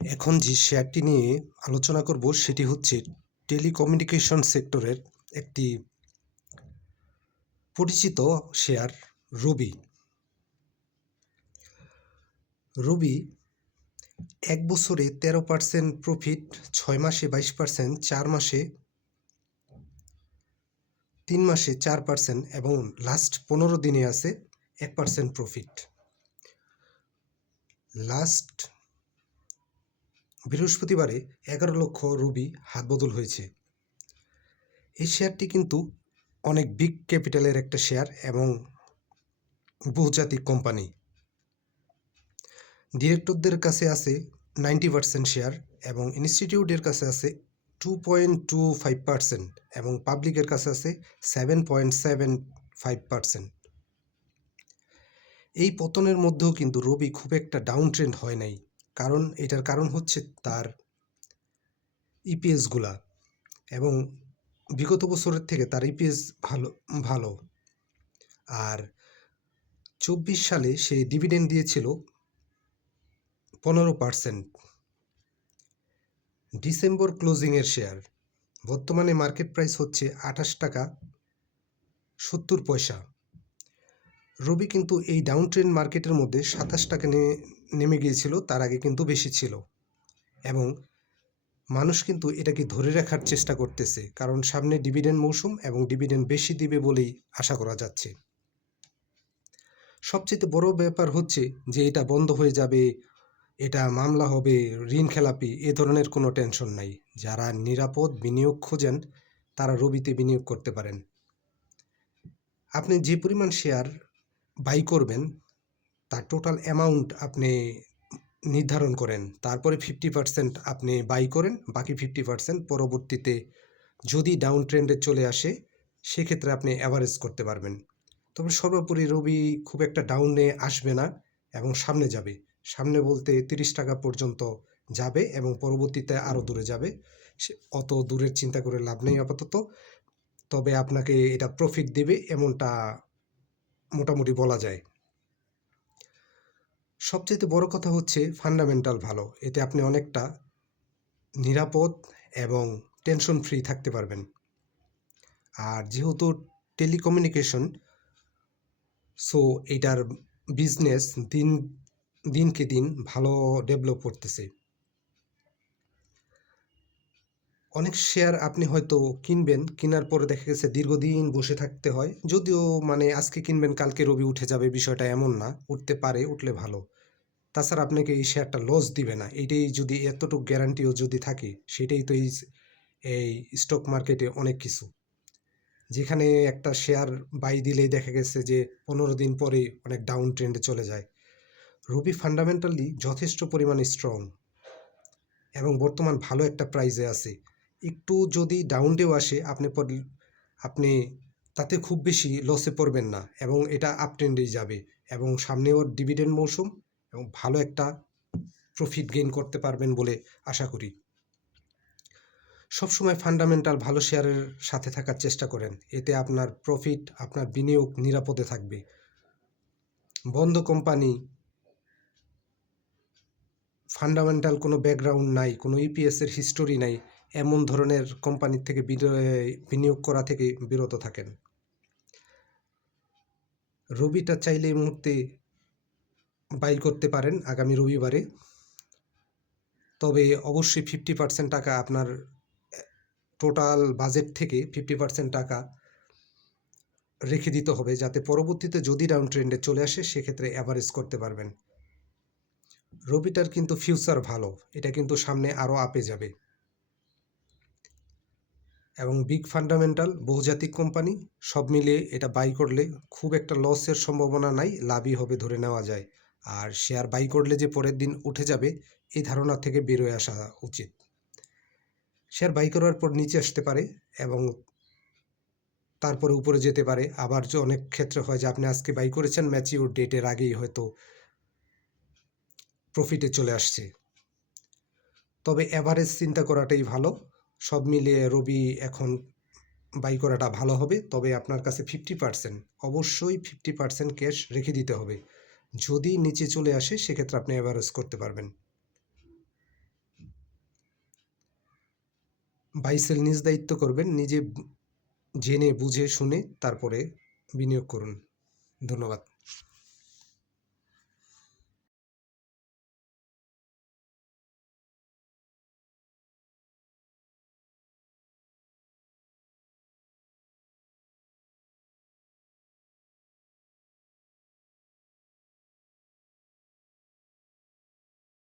এখন যে শেয়ারটি নিয়ে আলোচনা করব সেটি হচ্ছে টেলিকমিউনিকেশন সেক্টরের একটি পরিচিত শেয়ার রবি। রবি ১ বছরে ১৩% প্রফিট, ৬ মাসে ২২%, ৪ মাসে ৩ মাসে ৪% এবং লাস্ট ১৫ দিনে আছে ১% প্রফিট। লাস্ট বৃহস্পতিবারে ১১ লক্ষ রবি হাতবদল হয়েছে। এই শেয়ারটি কিন্তু অনেক বিগ ক্যাপিটালের একটা শেয়ার এবং বহুজাতিক কোম্পানি। ডিরেক্টরদের কাছে আছে 90% শেয়ার এবং ইনস্টিটিউটের কাছে আছে 2.25% এবং পাবলিকের কাছে আছে 7.75%। এই পতনের মধ্যেও কিন্তু রবি খুব একটা ডাউন ট্রেন্ড হয় নাই, কারণ এটার কারণ হচ্ছে তার ইপিএসগুলা, এবং বিগত বছরের থেকে তার ইপিএস ভালো। আর ২৪ সালে সে ডিভিডেন্ড দিয়েছিল 15%। ডিসেম্বর ক্লোজিংয়ের শেয়ার, বর্তমানে মার্কেট প্রাইস হচ্ছে ২৮ টাকা ৭০ পয়সা। রবি কিন্তু এই ডাউন ট্রেন্ড মার্কেটের মধ্যে ২৭ টাকা নেমে গিয়েছিল, তার আগে কিন্তু বেশি ছিল, এবং মানুষ কিন্তু এটাকে ধরে রাখার চেষ্টা করতেছে, কারণ সামনে ডিভিডেন্ড মৌসুম এবং ডিভিডেন্ড বেশি দিবে বলেই আশা করা যাচ্ছে। সবচেয়ে বড় ব্যাপার হচ্ছে যে এটা বন্ধ হয়ে যাবে, এটা মামলা হবে, ঋণ খেলাপি, এ ধরনের কোনো টেনশন নাই। যারা নিরাপদ বিনিয়োগ খোঁজেন তারা রবিতে বিনিয়োগ করতে পারেন। আপনি যে পরিমাণ শেয়ার বাই করবেন তার টোটাল অ্যামাউন্ট আপনি নির্ধারণ করেন, তারপরে 50% আপনি বাই করেন, বাকি 50% পরবর্তীতে যদি ডাউন ট্রেন্ডে চলে আসে সেক্ষেত্রে আপনি অ্যাভারেজ করতে পারবেন। তবে সর্বোপরি রবি খুব একটা ডাউনে আসবে না এবং সামনে যাবে। সামনে বলতে 30 টাকা পর্যন্ত যাবে এবং পরবর্তীতে আরও দূরে যাবে। অত দূরের চিন্তা করে লাভ নেই আপাতত। তবে আপনাকে এটা প্রফিট দেবে এমনটা মোটামুটি বলা যায়। সবচেয়ে বড় কথা হচ্ছে ফান্ডামেন্টাল ভালো, এতে আপনি অনেকটা নিরাপদ এবং টেনশন ফ্রি থাকতে পারবেন। আর যেহেতু টেলিকমিউনিকেশন, সো এটার বিজনেস দিনকে দিন ভালো ডেভেলপ করতেছে। অনেক শেয়ার আপনি হয়তো কিনবেন, কেনার পরে দেখা গেছে দীর্ঘদিন বসে থাকতে হয়, যদিও মানে আজকে কিনবেন কালকে রবি উঠে যাবে, বিষয়টা এমন না, উঠতে পারে, উঠলে ভালো। তাছাড়া আপনাকে এই শেয়ারটা লস দিবে না, এটাই যদি এতটুকু গ্যারান্টিও যদি থাকে, সেটাই তো এই স্টক মার্কেটে অনেক কিছু। যেখানে একটা শেয়ার বাই দিলেই দেখা গেছে যে 15 দিন পরে অনেক ডাউন ট্রেন্ডে চলে যায়। রবি ফান্ডামেন্টালি যথেষ্ট পরিমাণে স্ট্রং এবং বর্তমান ভালো একটা প্রাইজে আছে। একটু যদি ডাউনডেও আসে আপনি তাতে খুব বেশি লসে পড়বেন না এবং এটা আপ ট্রেন্ডেই যাবে, এবং সামনেও ডিভিডেন্ড মৌসুম এবং ভালো একটা প্রফিট গেইন করতে পারবেন বলে আশা করি। সবসময় ফান্ডামেন্টাল ভালো শেয়ারের সাথে থাকার চেষ্টা করেন, এতে আপনার প্রফিট, আপনার বিনিয়োগ নিরাপদে থাকবে। বন্ধ কোম্পানি, ফান্ডামেন্টাল কোনো ব্যাকগ্রাউন্ড নাই, কোনো ইপিএসের হিস্টোরি নাই, এমন ধরনের কোম্পানির থেকে বিনিয়োগ করা থেকে বিরত থাকেন। রবিটা চাইলে এই মুহূর্তে বাই করতে পারেন আগামী রবিবারে, তবে অবশ্যই 50% টাকা আপনার টোটাল বাজেট থেকে 50% টাকা রেখে দিতে হবে, যাতে পরবর্তীতে যদি ডাউন ট্রেন্ডে চলে আসে সেক্ষেত্রে অ্যাভারেজ করতে পারবেন। রবিটার কিন্তু ফিউচার ভালো, এটা কিন্তু সামনে আরও আপে যাবে এবং বিগ ফান্ডামেন্টাল, বহুজাতিক কোম্পানি, সব মিলিয়ে এটা বাই করলে খুব একটা লসের সম্ভাবনা নাই, লাভই হবে ধরে নেওয়া যায়। আর শেয়ার বাই করলে যে পরের দিন উঠে যাবে এই ধারণা থেকে বেরোয় আসা উচিত। শেয়ার বাই করার পর নিচে আসতে পারে এবং তারপরে উপরে যেতে পারে, আবার যে অনেক ক্ষেত্রে হয় যে আপনি আজকে বাই করেছেন, ম্যাচিউর ডেটের আগেই হয়তো প্রফিটে চলে আসছে। তবে অ্যাভারেজ চিন্তা করাটাই ভালো। সব মিলিয়ে রবি এখন বাই করাটা ভালো হবে, তবে আপনার কাছে 50%, অবশ্যই 50% ক্যাশ রেখে দিতে হবে। যদি নিচে চলে আসে সেক্ষেত্রে আপনি অ্যাভারেজ করতে পারবেন। বাই সেল নিজ দায়িত্ব করবেন, নিজে জেনে বুঝে শুনে তারপরে বিনিয়োগ করুন। ধন্যবাদ।